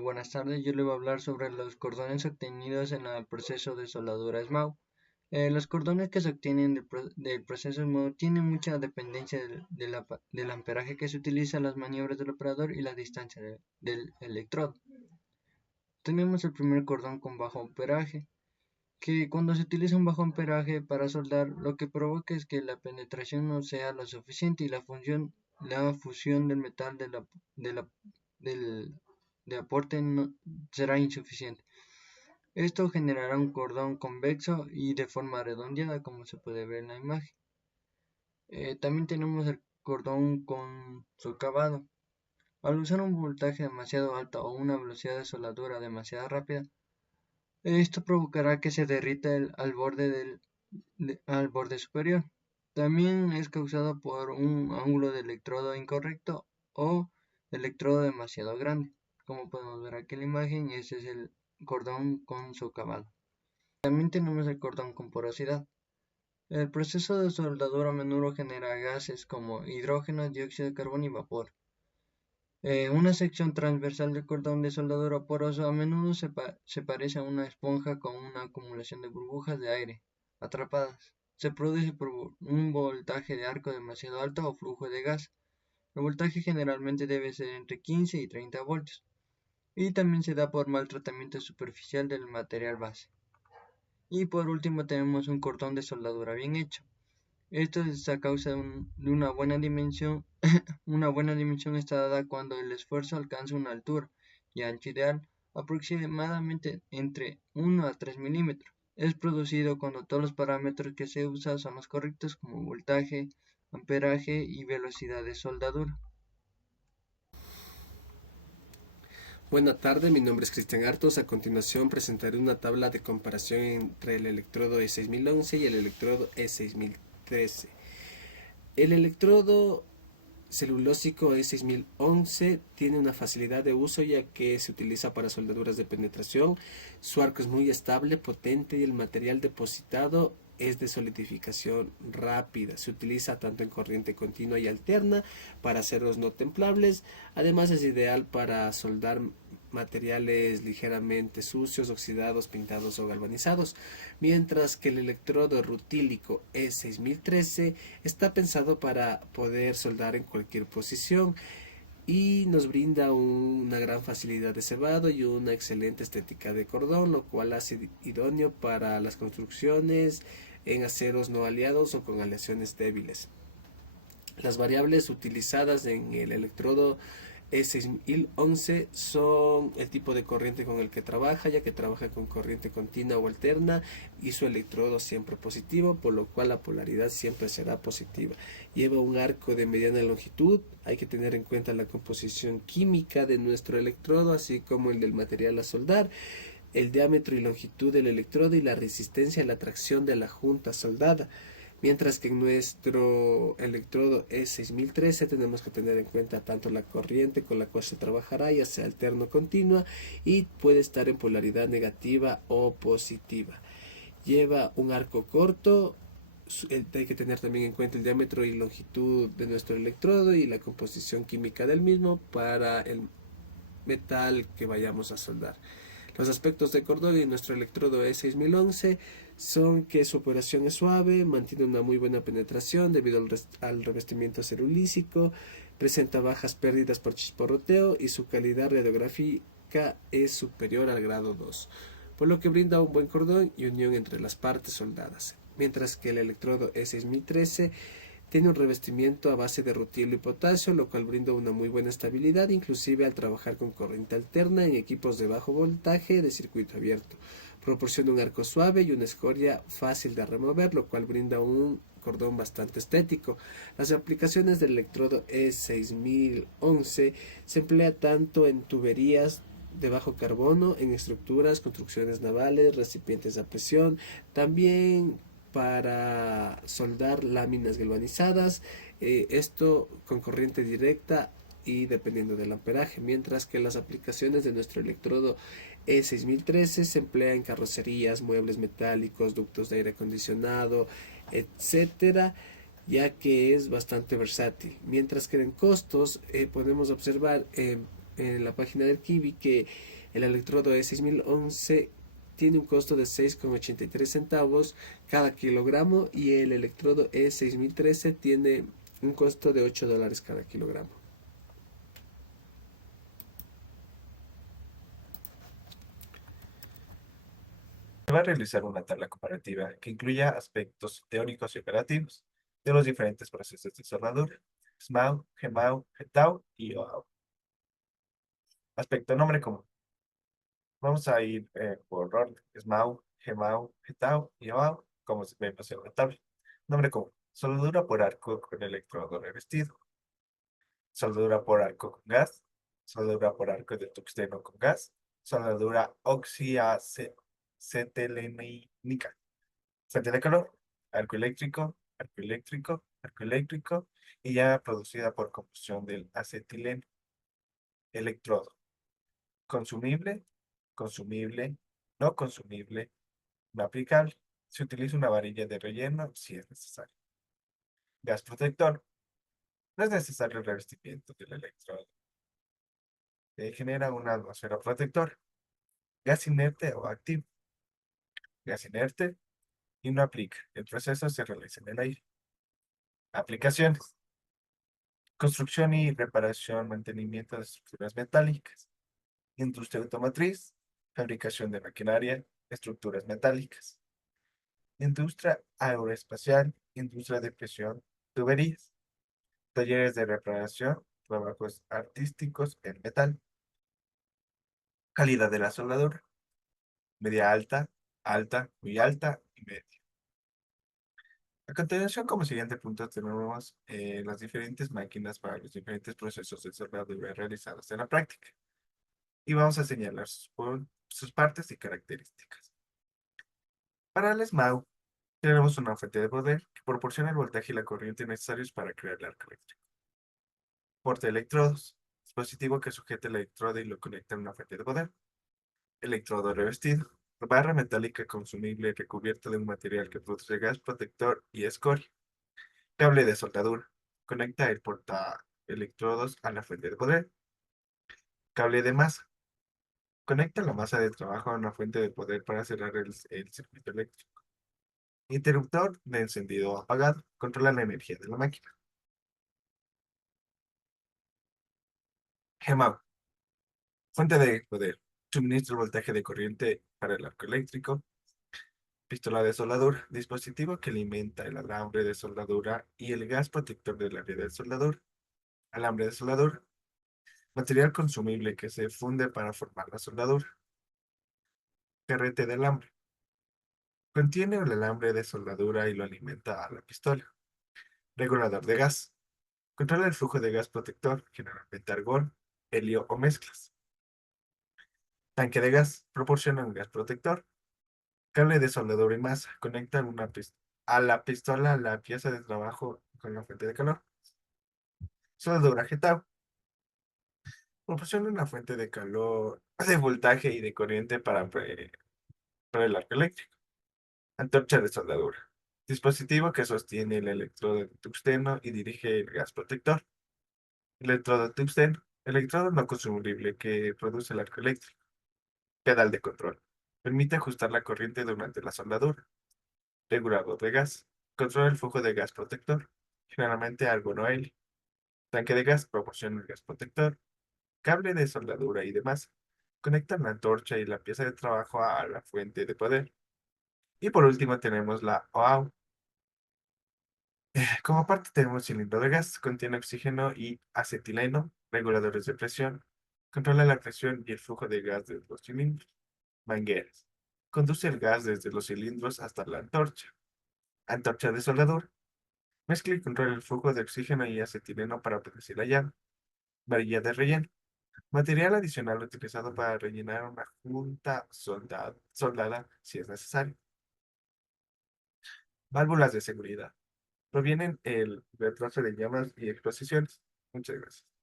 Buenas tardes, yo le voy a hablar sobre los cordones obtenidos en el proceso de soldadura SMAU. Los cordones que se obtienen del proceso SMAU tienen mucha dependencia del amperaje que se utiliza, las maniobras del operador y la distancia del electrodo. Tenemos el primer cordón con bajo amperaje, que cuando se utiliza un bajo amperaje para soldar, lo que provoca es que la penetración no sea lo suficiente y la fusión del metal de la- del de aporte será insuficiente. Esto generará un cordón convexo y de forma redondeada, como se puede ver en la imagen. También tenemos el cordón con socavado. Al usar un voltaje demasiado alto o una velocidad de soldadura demasiado rápida, esto provocará que se derrita al borde superior. También es causado por un ángulo de electrodo incorrecto o electrodo demasiado grande. Como podemos ver aquí en la imagen, ese es el cordón con socavado. También tenemos el cordón con porosidad. El proceso de soldadura a menudo genera gases como hidrógeno, dióxido de carbono y vapor. Una sección transversal del cordón de soldadura poroso a menudo se parece a una esponja con una acumulación de burbujas de aire atrapadas. Se produce por un voltaje de arco demasiado alto o flujo de gas. El voltaje generalmente debe ser entre 15 y 30 voltios. Y también se da por maltratamiento superficial del material base. Y por último tenemos un cordón de soldadura bien hecho. Esto es a causa de una buena dimensión. Una buena dimensión está dada cuando el esfuerzo alcanza una altura y ancho ideal aproximadamente entre 1 a 3 milímetros. Es producido cuando todos los parámetros que se usan son los correctos, como voltaje, amperaje y velocidad de soldadura. Buenas tardes, mi nombre es Cristian Artos. A continuación presentaré una tabla de comparación entre el electrodo E6011 y el electrodo E6013. El electrodo celulósico E6011 tiene una facilidad de uso ya que se utiliza para soldaduras de penetración. Su arco es muy estable, potente y el material depositado es de solidificación rápida. Se utiliza tanto en corriente continua y alterna para aceros no templables. Además es ideal para soldar materiales ligeramente sucios, oxidados, pintados o galvanizados. Mientras que el electrodo rutílico E6013 está pensado para poder soldar en cualquier posición y nos brinda una gran facilidad de cebado y una excelente estética de cordón, lo cual hace idóneo para las construcciones en aceros no aliados o con aleaciones débiles. Las variables utilizadas en el electrodo E6011 son el tipo de corriente con el que trabaja, ya que trabaja con corriente continua o alterna y su electrodo siempre positivo, por lo cual la polaridad siempre será positiva. Lleva un arco de mediana longitud, hay que tener en cuenta la composición química de nuestro electrodo, así como el del material a soldar, el diámetro y longitud del electrodo y la resistencia a la tracción de la junta soldada. Mientras que en nuestro electrodo E6013 tenemos que tener en cuenta tanto la corriente con la cual se trabajará, ya sea alterno o continua, y puede estar en polaridad negativa o positiva. Lleva un arco corto, hay que tener también en cuenta el diámetro y longitud de nuestro electrodo y la composición química del mismo para el metal que vayamos a soldar. Los aspectos de cordón en nuestro electrodo E6011 son que su operación es suave, mantiene una muy buena penetración debido al revestimiento celulísico, presenta bajas pérdidas por chisporroteo y su calidad radiográfica es superior al grado 2, por lo que brinda un buen cordón y unión entre las partes soldadas. Mientras que el electrodo E6013 tiene un revestimiento a base de rutilo y potasio, lo cual brinda una muy buena estabilidad, inclusive al trabajar con corriente alterna en equipos de bajo voltaje de circuito abierto. Proporciona un arco suave y una escoria fácil de remover, lo cual brinda un cordón bastante estético. Las aplicaciones del electrodo E6011 se emplea tanto en tuberías de bajo carbono, en estructuras, construcciones navales, recipientes a presión, también para soldar láminas galvanizadas, esto con corriente directa y dependiendo del amperaje, mientras que las aplicaciones de nuestro electrodo E6013 se emplea en carrocerías, muebles metálicos, ductos de aire acondicionado, etcétera, ya que es bastante versátil. Mientras que en costos podemos observar en la página del Kiwi que el electrodo E6011 tiene un costo de 6,83 centavos cada kilogramo y el electrodo E6013 tiene un costo de $8 cada kilogramo. Se va a realizar una tabla comparativa que incluya aspectos teóricos y operativos de los diferentes procesos de soldadura: SMAU, GMAU, GTAU y OAU. Aspecto nombre común. Vamos a ir por orden: SMAU, GMAU, GTAU y OAU, como vemos en la tabla. Nombre común: soldadura por arco con electrodo revestido, soldadura por arco con gas, soldadura por arco de tungsteno con gas, soldadura oxiacetilenínica, fuente de calor, arco eléctrico, arco eléctrico, arco eléctrico, y ya producida por combustión del acetileno. Electrodo: consumible, consumible, no consumible, no aplicable. Se utiliza una varilla de relleno si es necesario. Gas protector: no es necesario el revestimiento del electrodo. Genera una atmósfera protectora. Gas inerte o activo: gas inerte y no aplica. El proceso se realiza en el aire. Aplicaciones: construcción y reparación, mantenimiento de estructuras metálicas, industria automotriz, fabricación de maquinaria, estructuras metálicas, industria aeroespacial, industria de presión, tuberías, talleres de reparación, trabajos artísticos en metal. Calidad de la soldadura: media alta, alta, muy alta y media. A continuación, como siguiente punto, tenemos las diferentes máquinas para los diferentes procesos de soldadura realizados en la práctica. Y vamos a señalar sus partes y características. Para el SMAU, tenemos una fuente de poder que proporciona el voltaje y la corriente necesarios para crear el arco eléctrico. Porta electrodos: dispositivo que sujeta el electrodo y lo conecta a una fuente de poder. Electrodo revestido: barra metálica consumible recubierta de un material que produce gas protector y escoria. Cable de soldadura: conecta el portaelectrodos a la fuente de poder. Cable de masa: conecta la masa de trabajo a una fuente de poder para cerrar el circuito eléctrico. Interruptor de encendido o apagado: controla la energía de la máquina. GMAU: fuente de poder, suministra voltaje de corriente para el arco eléctrico. Pistola de soldadura: dispositivo que alimenta el alambre de soldadura y el gas protector del área de soldadura. Alambre de soldadura: material consumible que se funde para formar la soldadura. Carrete de alambre: contiene el alambre de soldadura y lo alimenta a la pistola. Regulador de gas: controla el flujo de gas protector, generalmente argón, helio o mezclas. Tanque de gas: proporciona un gas protector. Cable de soldadura y masa: conecta a la pistola la pieza de trabajo con la fuente de calor. Soldadura GTAU: proporciona una fuente de calor, de voltaje y de corriente para el arco eléctrico. Antorcha de soldadura: dispositivo que sostiene el electrodo de tungsteno y dirige el gas protector. Electrodo de tungsteno: electrodo no consumible que produce el arco eléctrico. Pedal de control: permite ajustar la corriente durante la soldadura. Regulador de gas: controla el flujo de gas protector, generalmente argón o helio. Tanque de gas: proporciona el gas protector. Cable de soldadura y demás: conectan la antorcha y la pieza de trabajo a la fuente de poder. Y por último tenemos la OAU. Como parte tenemos cilindro de gas, contiene oxígeno y acetileno, reguladores de presión, controla la presión y el flujo de gas de los cilindros. Mangueras: conduce el gas desde los cilindros hasta la antorcha. Antorcha de soldadura: mezcla y controla el flujo de oxígeno y acetileno para producir la llama. Varilla de relleno: material adicional utilizado para rellenar una junta soldada si es necesario. Válvulas de seguridad: provienen el retraso de llamas y exposiciones. Muchas gracias.